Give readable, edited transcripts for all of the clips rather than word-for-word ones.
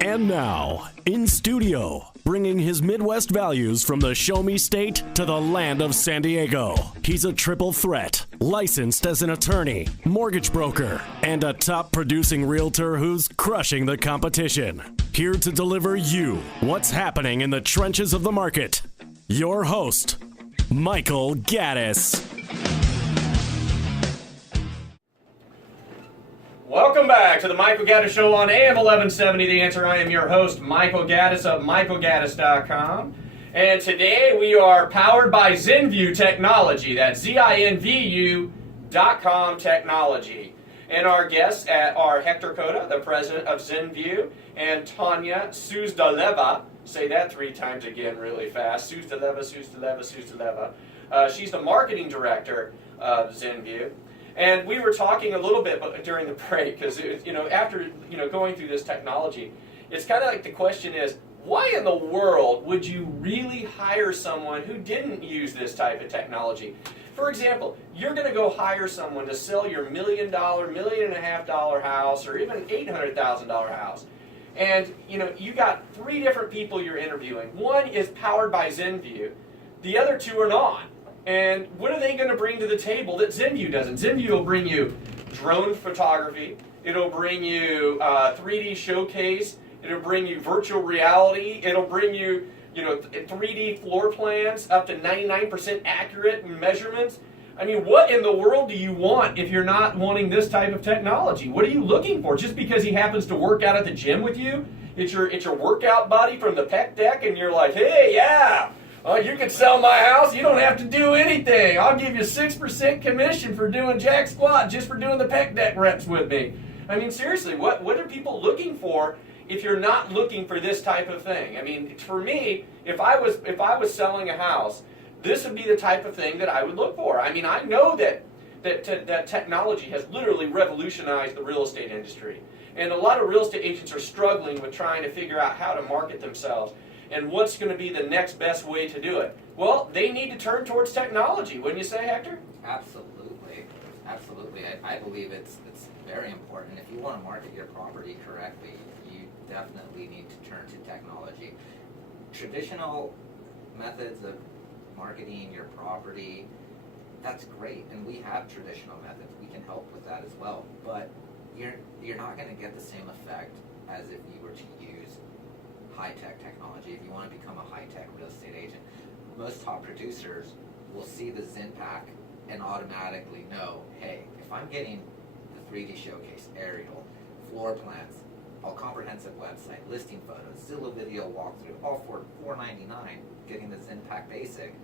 And now, in studio, bringing his Midwest values from the Show Me State to the land of San Diego. He's a triple threat, licensed as an attorney, mortgage broker, and a top producing realtor who's crushing the competition. Here to deliver you what's happening in the trenches of the market. Your host, Michael Gaddis. Welcome back to the Michael Gaddis Show on AM 1170. The Answer. I am your host, Michael Gaddis of MichaelGaddis.com. And today we are powered by ZenView Technology. That's ZINVU.com technology. And our guests are Hector Cota, the president of ZenView, and Tanya Suzdaleva. Say that 3 times again really fast. Suzdaleva. She's the marketing director of ZenView. And we were talking a little bit during the break because, after going through this technology, it's kind of like the question is, why in the world would you really hire someone who didn't use this type of technology? For example, you're going to go hire someone to sell your $1 million, $1.5 million house, or even $800,000 house. And, you got 3 different people you're interviewing. One is powered by ZenView. The other 2 are not. And what are they going to bring to the table that ZenView doesn't? ZenView will bring you drone photography. It'll bring you 3D showcase. It'll bring you virtual reality. It'll bring you, 3D floor plans up to 99% accurate measurements. I mean, what in the world do you want if you're not wanting this type of technology? What are you looking for? Just because he happens to work out at the gym with you? It's your workout buddy from the pec deck, and you're like, hey, yeah. You can sell my house. You don't have to do anything. I'll give you 6% commission for doing jack squat, just for doing the pec deck reps with me. I mean, seriously, what are people looking for if you're not looking for this type of thing? I mean, for me, if I was selling a house, this would be the type of thing that I would look for. I mean, I know that technology has literally revolutionized the real estate industry, and a lot of real estate agents are struggling with trying to figure out how to market themselves. And what's going to be the next best way to do it? Well, they need to turn towards technology, wouldn't you say, Hector? Absolutely. I believe it's very important. If you want to market your property correctly, you definitely need to turn to technology. Traditional methods of marketing your property, that's great, and we have traditional methods. We can help with that as well. But you're not going to get the same effect as if you were to use high-tech technology. If you want to become a high-tech real estate agent, most top producers will see the ZenPack and automatically know, hey, if I'm getting the 3D showcase, aerial, floor plans, a comprehensive website, listing photos, Zillow video walkthrough, all for $4.99, getting the ZenPack basic,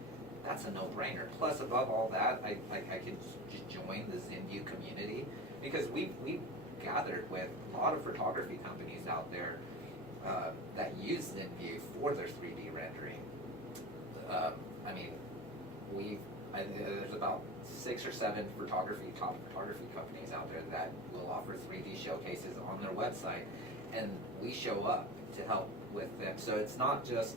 that's a no-brainer. Plus, above all that, I could just join the ZenView community because we've gathered with a lot of photography companies out there that use ZenView for their 3D rendering. There's about 6 or 7 top photography companies out there that will offer 3D showcases on their website, and we show up to help with them. So it's not just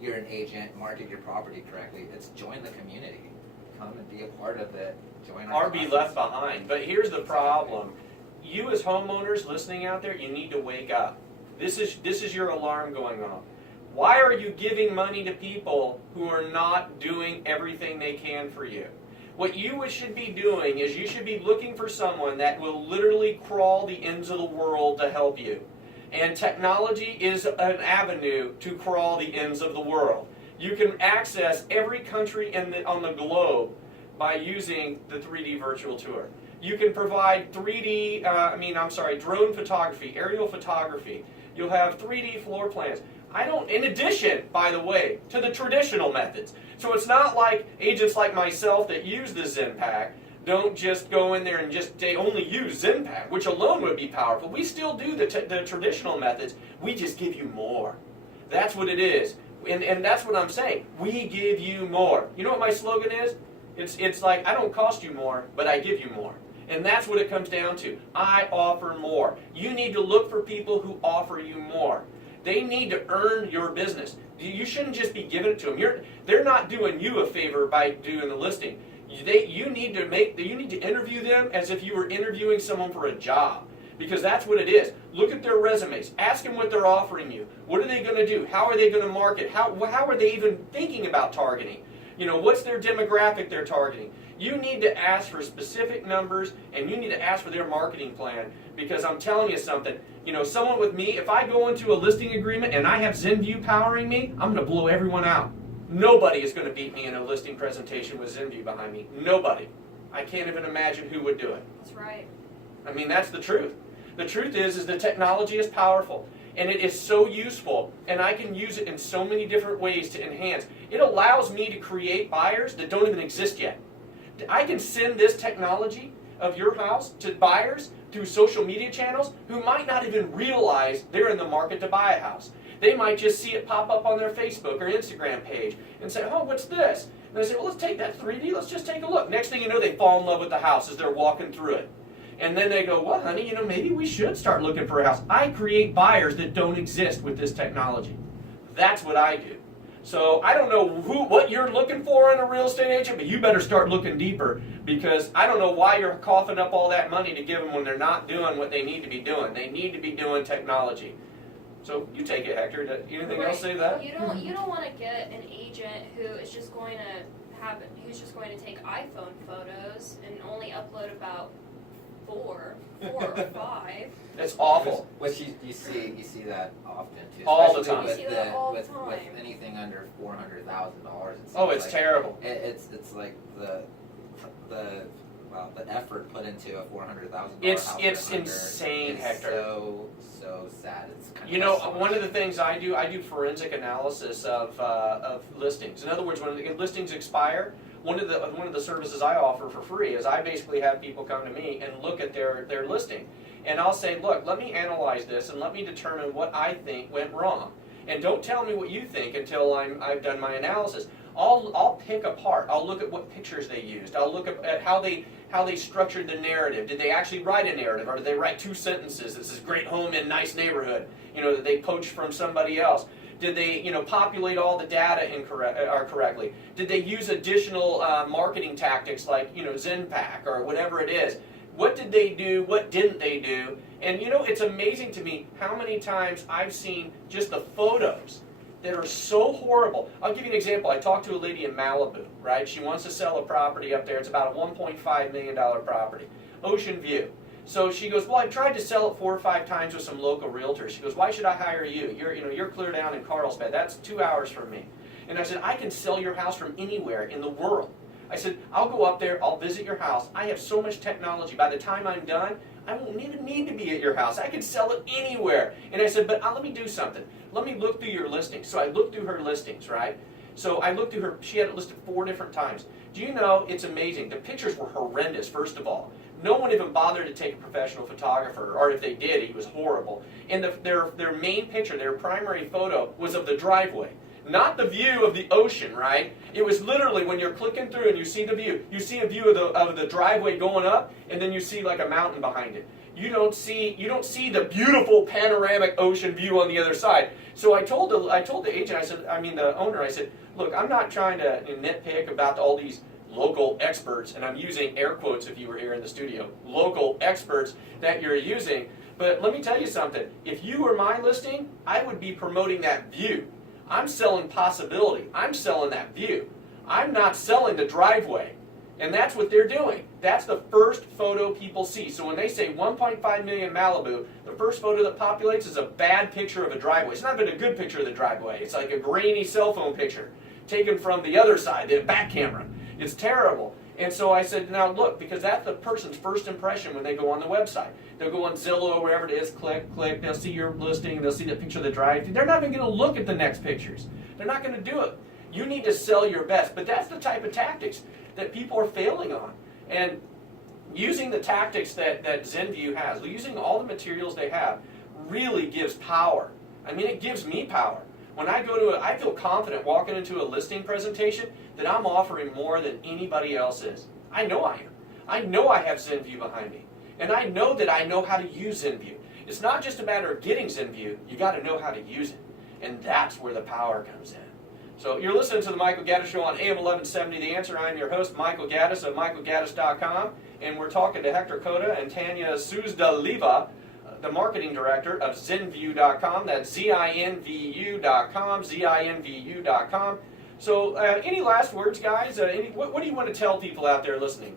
you're an agent, market your property correctly. It's join the community, come and be a part of it. Join our or be left behind. But here's the problem: you as homeowners listening out there, you need to wake up. This is your alarm going off. Why are you giving money to people who are not doing everything they can for you? What you should be doing is you should be looking for someone that will literally crawl the ends of the world to help you. And technology is an avenue to crawl the ends of the world. You can access every country on the globe by using the 3D virtual tour. You can provide drone photography, aerial photography. You'll have 3D floor plans. In addition, by the way, to the traditional methods. So it's not like agents like myself that use the ZenPack don't just go in there and they only use ZenPack, which alone would be powerful. We still do the traditional methods. We just give you more. That's what it is. And that's what I'm saying. We give you more. You know what my slogan is? It's like, I don't cost you more, but I give you more. And that's what it comes down to. I offer more. You need to look for people who offer you more. They need to earn your business. You shouldn't just be giving it to them. They're not doing you a favor by doing the listing. You need to interview them as if you were interviewing someone for a job. because that's what it is. Look at their resumes. Ask them what they're offering you. What are they going to do? How are they going to market? How are they even thinking about targeting? You know, what's their demographic they're targeting? You need to ask for specific numbers, and you need to ask for their marketing plan, because I'm telling you something. You know, someone with me, if I go into a listing agreement and I have ZenView powering me, I'm going to blow everyone out. Nobody is going to beat me in a listing presentation with ZenView behind me. Nobody. I can't even imagine who would do it. That's right. I mean, that's the truth. The truth is the technology is powerful, and it is so useful, and I can use it in so many different ways to enhance. It allows me to create buyers that don't even exist yet. I can send this technology of your house to buyers through social media channels who might not even realize they're in the market to buy a house. They might just see it pop up on their Facebook or Instagram page and say, oh, what's this? And they say, well, let's take that 3D, let's just take a look. Next thing you know, they fall in love with the house as they're walking through it. And then they go, well, honey, you know, maybe we should start looking for a house. I create buyers that don't exist with this technology. That's what I do. So I don't know what you're looking for in a real estate agent, but you better start looking deeper, because I don't know why you're coughing up all that money to give them when they're not doing what they need to be doing. They need to be doing technology. So you take it, Hector. Anything else say that? You don't want to get an agent who's just going to take iPhone photos and only upload about four or five. It's awful. Which you see that often too. All the especially time. With You see that all the with time. anything under $400,000. Oh, it's like terrible. It's like the effort put into a $400,000 house. It's insane, Hector. So sad. It's kind You know, one of the things I do forensic analysis of listings. In other words, when listings expire, one of the services I offer for free is I basically have people come to me and look at their listing. And I'll say, look, let me analyze this and let me determine what I think went wrong. And don't tell me what you think until I've done my analysis. I'll pick apart. I'll look at what pictures they used. I'll look at how they structured the narrative. Did they actually write a narrative, or did they write 2 sentences? This is great home in nice neighborhood. You know, that they poached from somebody else. Did they, populate all the data correctly? Did they use additional marketing tactics like, ZenPack or whatever it is? What did they do? What didn't they do? And it's amazing to me how many times I've seen just the photos that are so horrible. I'll give you an example. I talked to a lady in Malibu, right? She wants to sell a property up there. It's about a $1.5 million property. Ocean view. So she goes, well, I've tried to sell it 4 or 5 times with some local realtors. She goes, why should I hire you? You're clear down in Carlsbad. That's 2 hours from me. And I said, I can sell your house from anywhere in the world. I said, I'll go up there, I'll visit your house. I have so much technology. By the time I'm done, I won't even need to be at your house. I can sell it anywhere. And I said, but let me do something. Let me look through your listings. So I looked through her listings, right? So I looked through her, she had it listed 4 different times. Do you know, it's amazing. The pictures were horrendous, first of all. No one even bothered to take a professional photographer, or if they did, he was horrible. And their main picture, their primary photo, was of the driveway. Not the view of the ocean, right? It was literally when you're clicking through and you see the view. You see a view of the driveway going up, and then you see like a mountain behind it. You don't see the beautiful panoramic ocean view on the other side. So I told the agent, the owner, I said, look, I'm not trying to nitpick about all these local experts, and I'm using air quotes if you were here in the studio, local experts that you're using. But let me tell you something. If you were my listing, I would be promoting that view. I'm selling possibility. I'm selling that view. I'm not selling the driveway. And that's what they're doing. That's the first photo people see. So when they say 1.5 million Malibu, the first photo that populates is a bad picture of a driveway. It's not even a good picture of the driveway. It's like a grainy cell phone picture taken from the other side, the back camera. It's terrible. And so I said, now look, because that's the person's first impression when they go on the website. They'll go on Zillow, wherever it is, click, they'll see your listing, they'll see the picture of the drive. They're not even going to look at the next pictures. They're not going to do it. You need to sell your best. But that's the type of tactics that people are failing on. And using the tactics that ZenView has, using all the materials they have, really gives power. I mean, it gives me power. When I go I feel confident walking into a listing presentation that I'm offering more than anybody else is. I know I am. I know I have ZenView behind me. And I know that I know how to use ZenView. It's not just a matter of getting ZenView, you got to know how to use it. And that's where the power comes in. So you're listening to the Michael Gaddis Show on AM 1170 The Answer. I'm your host, Michael Gaddis of michaelgaddis.com. And we're talking to Hector Cota and Tanya Souzdaliva the marketing director of Zinview.com. That's ZINVU.com, ZINVU.com. So any last words, guys? What do you want to tell people out there listening?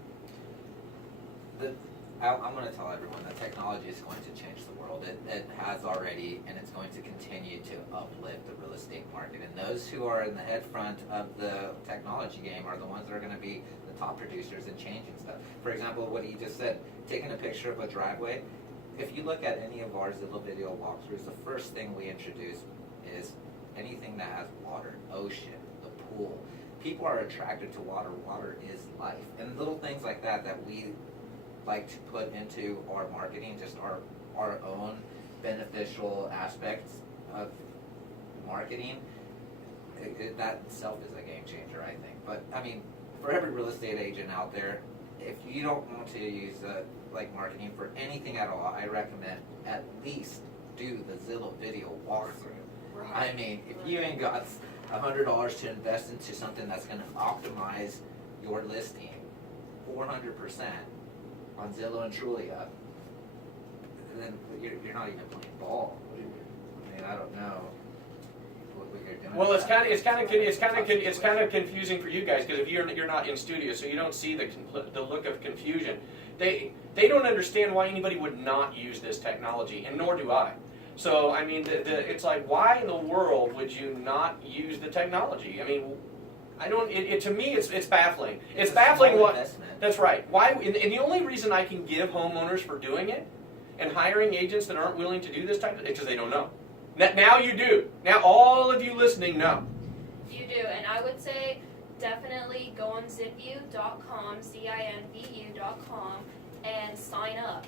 I'm going to tell everyone that technology is going to change the world. It has already, and it's going to continue to uplift the real estate market. And those who are in the head front of the technology game are the ones that are going to be the top producers in changing stuff. For example, what he just said, taking a picture of a driveway. If you look at any of our Zillow video walkthroughs, the first thing we introduce is anything that has water, ocean, the pool. People are attracted to water. Water is life. And little things like that we like to put into our marketing, just our own beneficial aspects of marketing, that itself is a game changer, I think. But I mean, for every real estate agent out there, if you don't want to use marketing for anything at all, I recommend at least do the Zillow video walkthrough. Right. I mean, if you ain't got $100 to invest into something that's going to optimize your listing 400% on Zillow and Trulia, then you're not even playing ball. I mean, I don't know what you're doing. Well, it's kind of confusing for you guys because if you're not in studio, so you don't see the look of confusion. They don't understand why anybody would not use this technology, and nor do I. So I mean, it's like, why in the world would you not use the technology? I mean, I don't. To me, it's baffling. It's baffling what. Investment. That's right. Why? And the only reason I can give homeowners for doing it and hiring agents that aren't willing to do this type of thing is because they don't know. Now you do. Now all of you listening know. You do, and I would say definitely go on Zinview.com, ZINVU.com, and sign up.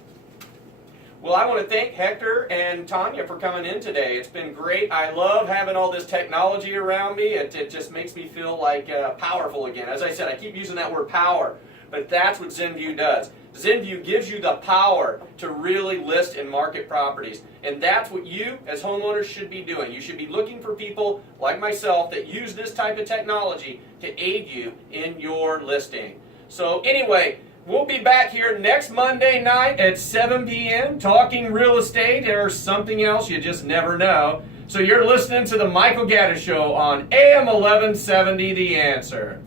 Well, I want to thank Hector and Tanya for coming in today. It's been great. I love having all this technology around me. It just makes me feel like powerful again. As I said, I keep using that word power, but that's what Zinview does. Zinview gives you the power to really list and market properties. And that's what you, as homeowners, should be doing. You should be looking for people like myself that use this type of technology to aid you in your listing. So anyway, we'll be back here next Monday night at 7 p.m. talking real estate or something else, you just never know. So you're listening to the Michael Gaddis Show on AM 1170, The Answer.